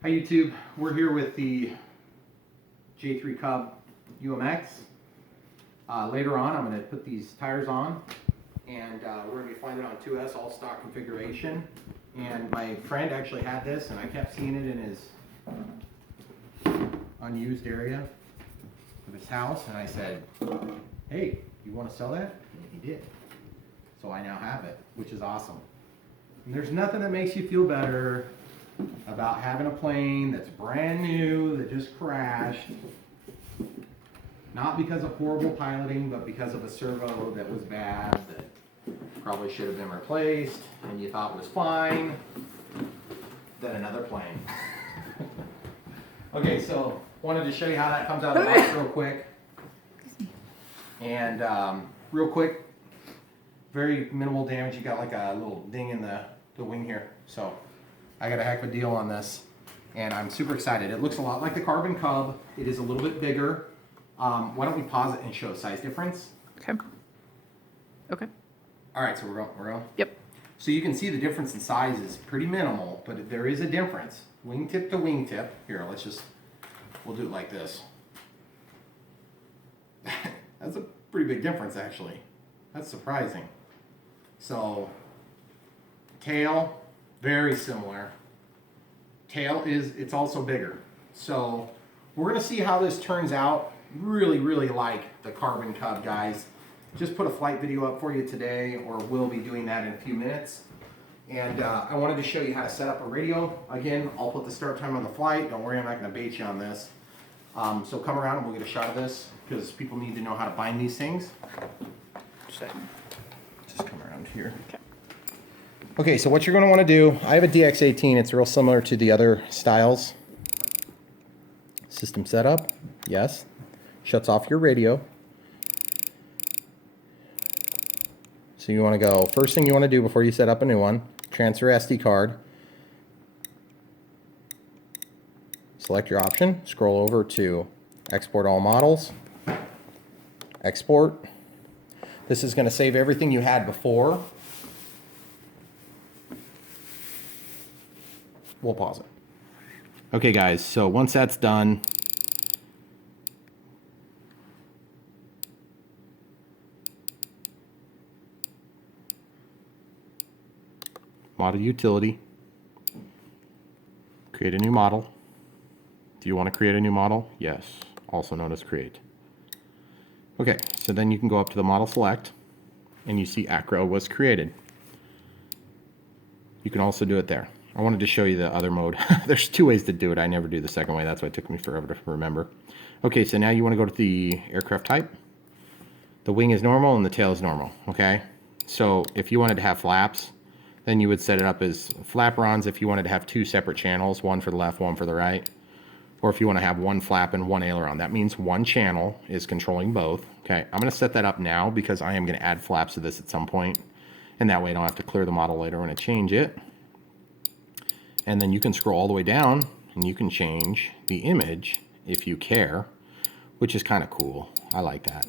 Hi YouTube, we're here with the J-3 Cub UMX. Later on I'm going to put these tires on and we're going to be flying it on 2S all stock configuration. And my friend actually had this and I kept seeing it in his unused area of his house and I said, hey, you want to sell that? And he did. So I now have it, which is awesome. And there's nothing that makes you feel better about having a plane that's brand new, that just crashed, not because of horrible piloting, but because of a servo that was bad, that probably should have been replaced, and you thought was fine, than another plane. Okay, so wanted to show you how that comes out of the box real quick. And real quick, very minimal damage. You got like a little ding in the wing here. So I got a heck of a deal on this, and I'm super excited. It looks a lot like the Carbon Cub. It is a little bit bigger. Why don't we pause it and show a size difference? Okay. Okay. All right, so we're going. Yep. So you can see the difference in size is pretty minimal, but there is a difference. Wingtip to wingtip. Here, we'll do it like this. That's a pretty big difference, actually. That's surprising. So, tail, very similar. Tail it's also bigger. So we're gonna see how this turns out. Really, really like the Carbon Cub, guys. Just put a flight video up for you today, or we'll be doing that in a few minutes. And I wanted to show you how to set up a radio. Again, I'll put the start time on the flight. Don't worry, I'm not gonna bait you on this. So come around and we'll get a shot of this, because people need to know how to bind these things. Just come around here. Okay. Okay, so what you're going to want to do, I have a DX18, it's real similar to the other styles. System setup, yes. Shuts off your radio. So you want to go, first thing you want to do before you set up a new one, transfer SD card. Select your option, scroll over to export all models. Export. This is going to save everything you had before. We'll pause it. Okay guys, so once that's done, model utility, create a new model. Do you want to create a new model? Yes, also known as create. Okay, so then you can go up to the model select and you see acro was created. You can also do it there. I wanted to show you the other mode. There's two ways to do it. I never do the second way. That's why it took me forever to remember. Okay, so now you want to go to the aircraft type. The wing is normal and the tail is normal, okay? So if you wanted to have flaps, then you would set it up as flaperons if you wanted to have two separate channels, one for the left, one for the right. Or if you want to have one flap and one aileron. That means one channel is controlling both. Okay, I'm going to set that up now because I am going to add flaps to this at some point. And that way I don't have to clear the model later when I change it. And then you can scroll all the way down and you can change the image if you care, which is kind of cool. I like that.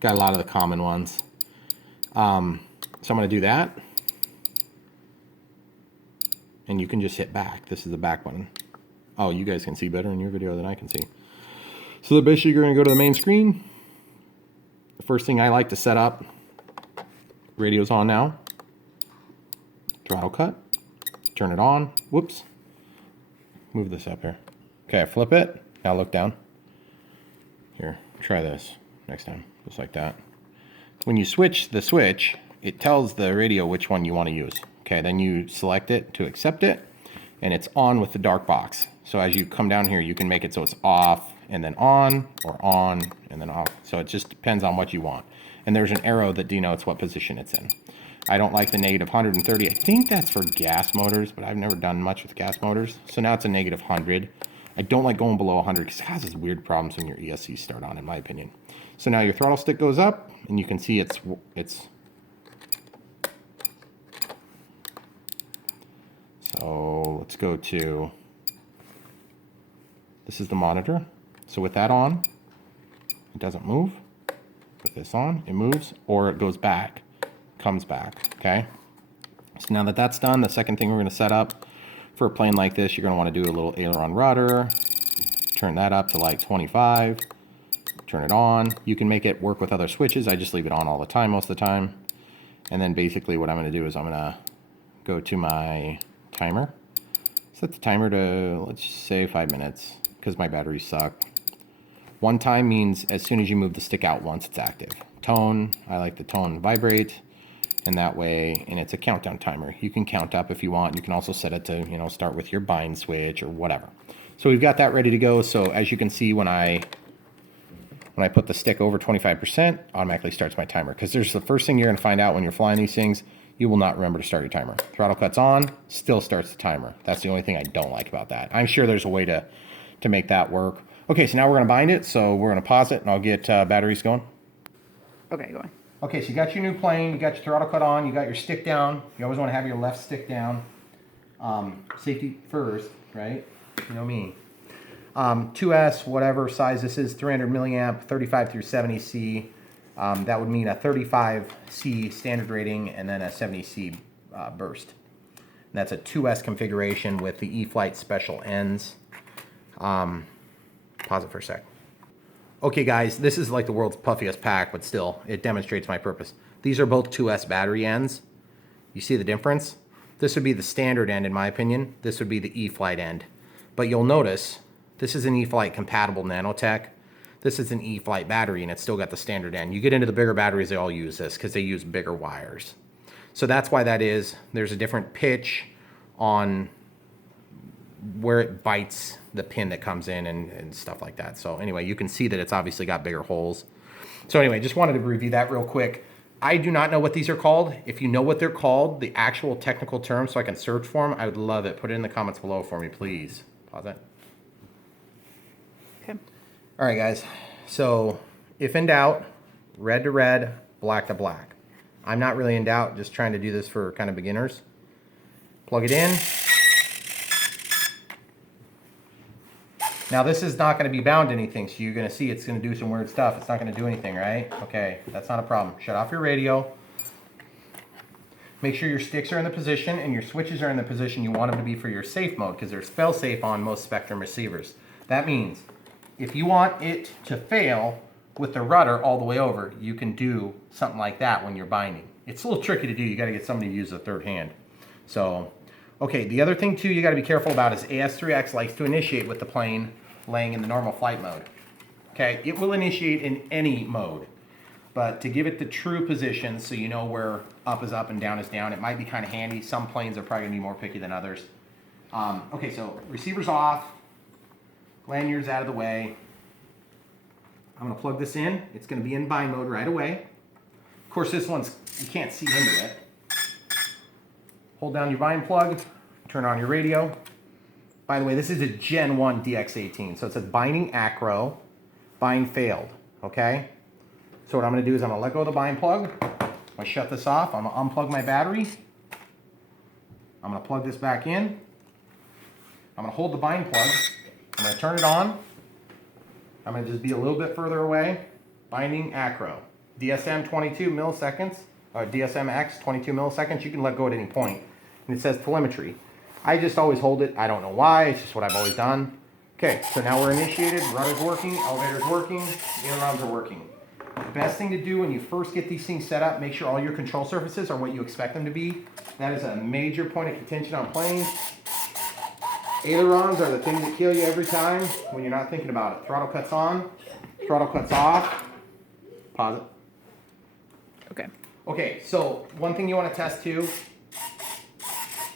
Got a lot of the common ones. So I'm going to do that. And you can just hit back. This is the back button. Oh, you guys can see better in your video than I can see. So basically you're going to go to the main screen. The first thing I like to set up, radio's on now. Throttle cut. Turn it on. Whoops. Move this up here. Okay, flip it. Now look down. Here, try this next time. Just like that. When you switch the switch, it tells the radio which one you want to use. Okay, then you select it to accept it, and it's on with the dark box. So as you come down here, you can make it so it's off and then on, or on and then off. So it just depends on what you want. And there's an arrow that denotes what position it's in. I don't like the negative 130. I think that's for gas motors, but I've never done much with gas motors. So now it's a negative 100. I don't like going below 100 because it causes weird problems when your ESCs start on, in my opinion. So now your throttle stick goes up, and you can see it's so let's go to, this is the monitor. So with that on, it doesn't move. With this on, it moves, or it goes back, comes back, okay? So now that that's done, the second thing we're going to set up, For a plane like this, you're going to want to do a little aileron rudder. Turn that up to like 25. Turn it on. You can make it work with other switches. I just leave it on all the time most of the time. And then basically what I'm going to do is I'm going to go to my timer. Set the timer to, let's just say 5 minutes, because my batteries suck. 1 time means as soon as you move the stick out once, it's active. Tone, I like the tone vibrate, and that way, and it's a countdown timer. You can count up if you want. You can also set it to, you know, start with your bind switch or whatever. So we've got that ready to go. So as you can see, when I put the stick over 25%, automatically starts my timer. Because there's the first thing you're going to find out when you're flying these things, you will not remember to start your timer. Throttle cuts on, still starts the timer. That's the only thing I don't like about that. I'm sure there's a way to make that work. Okay, so now we're going to bind it. So we're going to pause it, and I'll get batteries going. Okay, going. Okay, so you got your new plane, you got your throttle cut on, you got your stick down. You always want to have your left stick down. Safety first, right? You know me. 2S, whatever size this is, 300 milliamp, 35 through 70C. That would mean a 35C standard rating and then a 70C burst. And that's a 2S configuration with the E-flite special ends. Pause it for a sec. Okay guys, this is like the world's puffiest pack, but still, it demonstrates my purpose. These are both 2S battery ends. You see the difference? This would be the standard end in my opinion. This would be the E-flite end. But you'll notice, this is an E-flite compatible nanotech. This is an E-flite battery and it's still got the standard end. You get into the bigger batteries, they all use this because they use bigger wires. So that's why that is. There's a different pitch on where it bites the pin that comes in and stuff like that. So anyway, you can see that it's obviously got bigger holes. So anyway, just wanted to review that real quick. I do not know what these are called. If you know what they're called, the actual technical terms, so I can search for them, I would love it. Put it in the comments below for me, please. Pause it. Okay. All right, guys. So if in doubt, red to red, black to black. I'm not really in doubt, just trying to do this for kind of beginners. Plug it in. Now this is not going to be bound to anything, so you're going to see it's going to do some weird stuff. It's not going to do anything, right? Okay, that's not a problem. Shut off your radio. Make sure your sticks are in the position and your switches are in the position you want them to be for your safe mode, because there's fail safe on most Spectrum receivers. That means if you want it to fail with the rudder all the way over, you can do something like that when you're binding. It's a little tricky to do. You got to get somebody to use a third hand. So, okay, the other thing too you got to be careful about is AS3X likes to initiate with the plane laying in the normal flight mode. Okay, it will initiate in any mode, but to give it the true position so you know where up is up and down is down, it might be kind of handy. Some planes are probably going to be more picky than others. Okay, so receiver's off, lanyard's out of the way. I'm going to plug this in. It's going to be in bind mode right away. Of course, this one's, you can't see into it. Hold down your bind plug, turn on your radio. By the way, this is a Gen 1 DX18, so it says binding acro, bind failed, okay? So what I'm going to do is I'm going to let go of the bind plug. I'm going to shut this off. I'm going to unplug my battery. I'm going to plug this back in. I'm going to hold the bind plug. I'm going to turn it on. I'm going to just be a little bit further away. Binding acro. DSM 22 milliseconds, or DSM-X 22 milliseconds. You can let go at any point. And it says telemetry. I just always hold it. I don't know why. It's just what I've always done. Okay, so now we're initiated. Rudder's working. Elevator's working. Ailerons are working. The best thing to do when you first get these things set up, make sure all your control surfaces are what you expect them to be. That is a major point of contention on planes. Ailerons are the things that kill you every time when you're not thinking about it. Throttle cuts on. Throttle cuts off. Pause it. Okay. Okay, so one thing you want to test too,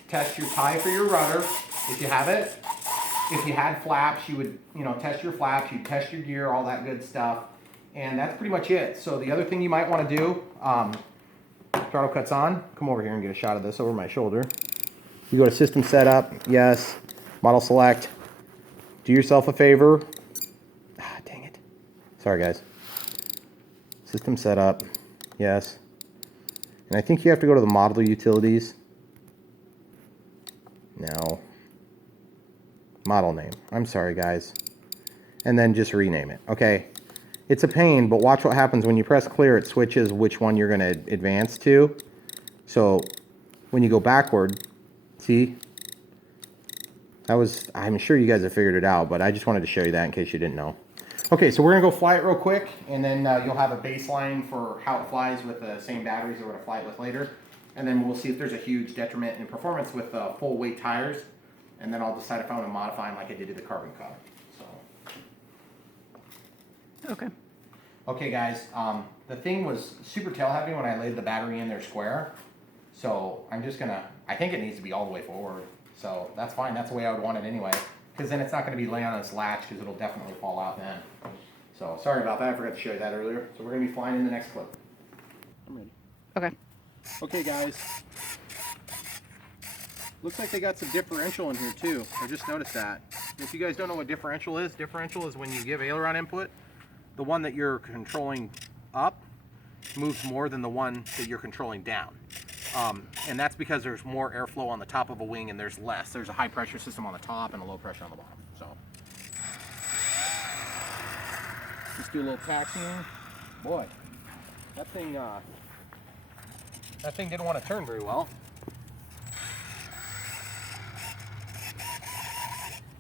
test your tie for your rudder, if you have it. If you had flaps, you would, test your flaps, you'd test your gear, all that good stuff. And that's pretty much it. So the other thing you might want to do, throttle cuts on. Come over here and get a shot of this over my shoulder. You go to system setup, yes. Model select. Do yourself a favor. Ah, dang it. Sorry guys. System setup, yes. And I think you have to go to the model utilities. No. Model name. I'm sorry, guys. And then just rename it. Okay. It's a pain, but watch what happens when you press clear. It switches which one you're going to advance to. So when you go backward, see? I'm sure you guys have figured it out, but I just wanted to show you that in case you didn't know. Okay, so we're gonna go fly it real quick, and then you'll have a baseline for how it flies with the same batteries that we're gonna fly it with later. And then we'll see if there's a huge detriment in performance with full weight tires. And then I'll decide if I want to modify them like I did to the carbon cub. So. Okay. Okay, guys. The thing was super tail heavy when I laid the battery in there square. So I'm just gonna. I think it needs to be all the way forward. So that's fine. That's the way I would want it anyway. Because then it's not going to be laying on its latch because it'll definitely fall out then. So sorry about that. I forgot to show you that earlier. So we're gonna be flying in the next clip. I'm ready. Okay. Okay, guys. Looks like they got some differential in here too. I just noticed that. If you guys don't know what differential is when you give aileron input, the one that you're controlling up moves more than the one that you're controlling down. And that's because there's more airflow on the top of a wing and there's less. There's a high pressure system on the top and a low pressure on the bottom. So let's do a little taxiing. Boy, that thing didn't want to turn very well.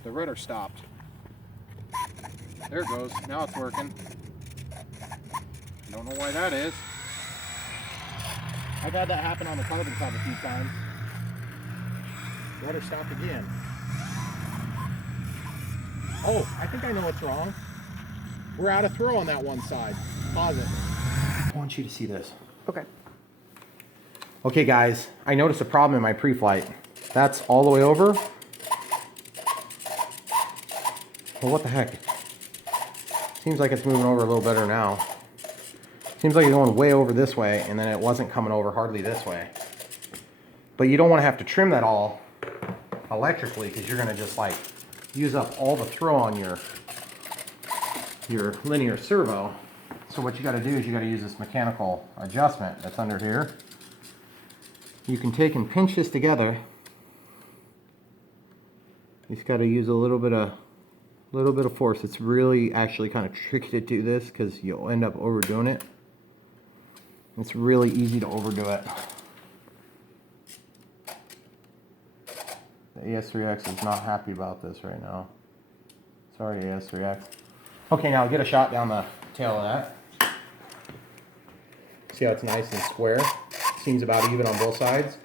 The rudder stopped. There it goes. Now it's working. Don't know why that is. I've had that happen on the carbon cub a few times. Rudder stopped again. Oh, I think I know what's wrong. We're out of throw on that one side. Pause it. I want you to see this. Okay. Okay, guys. I noticed a problem in my pre-flight. That's all the way over. Well, what the heck? Seems like it's moving over a little better now. Seems like it's going way over this way, and then it wasn't coming over hardly this way. But you don't want to have to trim that all electrically because you're going to just like use up all the throw on your linear servo. So what you got to do is you got to use this mechanical adjustment that's under here. You can take and pinch this together. You just got to use a little bit of force. It's really actually kind of tricky to do this because you'll end up overdoing it. It's really easy to overdo it. The AS3X is not happy about this right now. Sorry, AS3X. Okay, now get a shot down the tail of that. See how it's nice and square? Seems about even on both sides.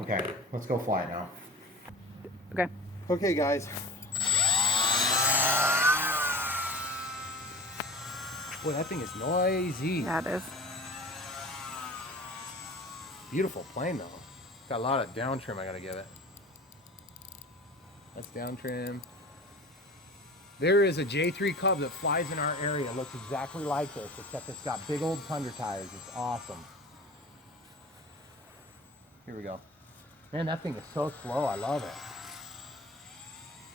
Okay, let's go fly it now. Okay. Okay, guys. Boy, that thing is noisy. That is. Beautiful plane, though. Got a lot of down trim I gotta give it. That's down trim. There is a J-3 Cub that flies in our area. It looks exactly like this, except it's got big old Tundra tires. It's awesome. Here we go. Man, that thing is so slow. I love it.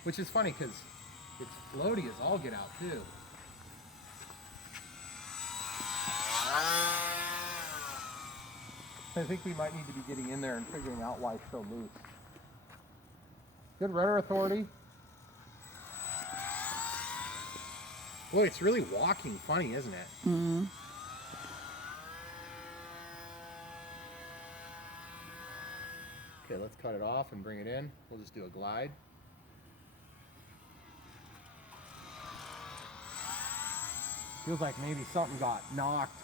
Which is funny, because it's floaty as all get out, too. I think we might need to be getting in there and figuring out why it's so loose. Good rudder authority. Boy, it's really walking funny, isn't it? Mm-hmm. Okay, let's cut it off and bring it in. We'll just do a glide. Feels like maybe something got knocked.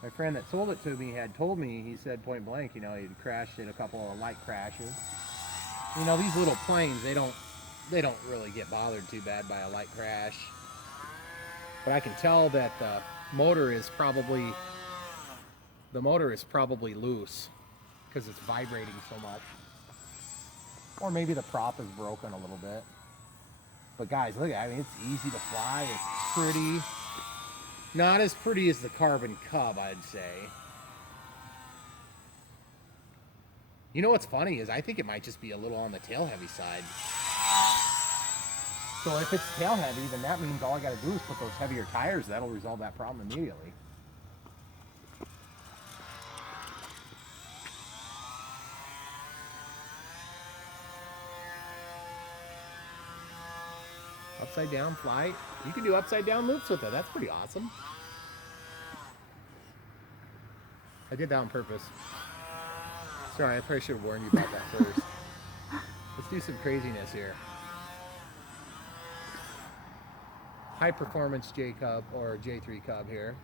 My friend that sold it to me had told me, he said point blank, you know, he'd crashed in a couple of light crashes. You know, these little planes, they don't really get bothered too bad by a light crash. But I can tell that the motor is probably loose because it's vibrating so much. Or maybe the prop is broken a little bit. But guys, look at it. I mean, it's easy to fly. It's pretty. Not as pretty as the Carbon Cub, I'd say. You know what's funny is I think it might just be a little on the tail heavy side. So if it's tail heavy, then that means all I got to do is put those heavier tires. That'll resolve that problem immediately. Upside down flight. You can do upside down loops with it. That's pretty awesome. I did that on purpose. Sorry, I probably should have warned you about that first. Let's do some craziness here. High performance J Cub or J3 Cub here.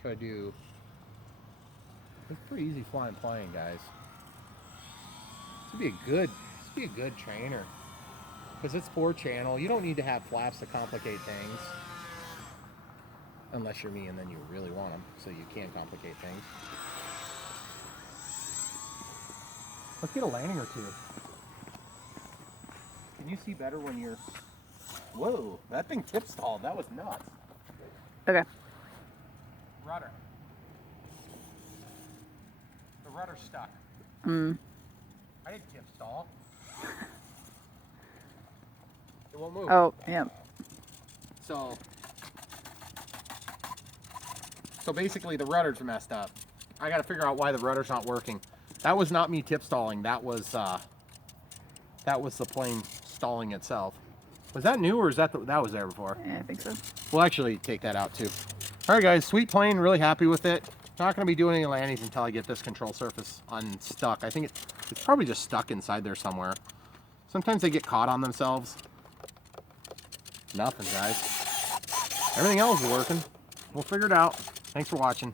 Try to do. It's pretty easy flying plane, guys. This would be a good trainer. Because it's 4-channel. You don't need to have flaps to complicate things. Unless you're me and then you really want them. So you can complicate things. Let's get a landing or two. Can you see better when you're... Whoa, that thing tip stalled. That was nuts. Okay. Rudder. The rudder's stuck. Mm. I didn't tip stall. It won't move. Oh, yeah. So basically the rudders are messed up. I got to figure out why the rudder's not working. That was not me tip stalling. That was the plane stalling itself. Was that new or is that that was there before? Yeah, I think so. We'll actually take that out too. All right, guys, sweet plane. Really happy with it. Not going to be doing any landings until I get this control surface unstuck. I think it's probably just stuck inside there somewhere. Sometimes they get caught on themselves. Nothing, guys. Everything else is working. We'll figure it out. Thanks for watching.